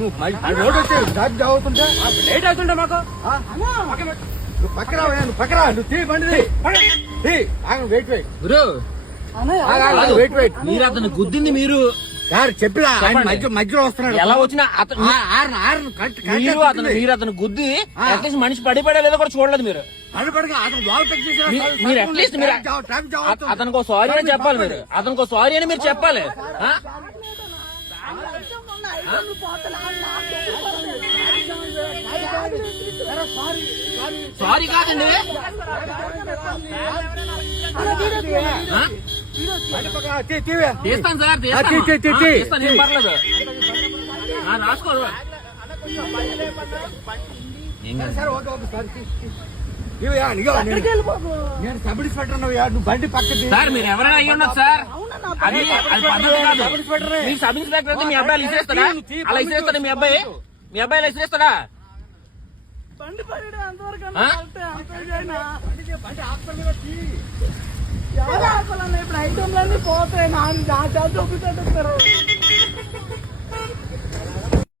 నువ్వు రోడ్ వచ్చి traffic jam అవుతుంటే లేట్ అవుతుంటే మాకు నువ్వు పక్కరా నువ్వు పక్కరా నువ్వు తీ బండి వెయిట్ గురు వెయిట్ మీరు అతను గుద్దింది మీరు సార్ చెప్పిలా మధ్యలో వస్తున్నాడు ఎలా వచ్చినా మీరు అతను గుద్ది అట్లీస్ట్ మనిషి పడిపోయలేదో కూడా చూడలేదు మీరు. మీరు అట్లీస్ట్ మీరు అతనికి సారీ అని చెప్పాలి. మీరు అతనికి సారీ అని మీరు చెప్పాలి. సారీ కాదండి, తీస్తాను సార్, తీస్తాను, ఏం పర్లేదు, రాసుకోరు. నేను సబ్ ఇన్స్పెక్టర్ నువ్వు బండి పక్కన సార్. మీరు ఎవరైనా అయ్యి ఉండదు సార్, అది పద్ధతి కాదు. మీరు సబ్ ఇన్స్పెక్టర్ అయితే మీ అబ్బాయి ఇసిరేస్తాడా? అలా ఇసిరేస్తాడా మీ అబ్బాయి? మీ అబ్బాయి అలా ఇసిరేస్తాడా? ఇప్పుడు ఐటమ్లన్నీ పోతాయి. నా చూపిస్తారు.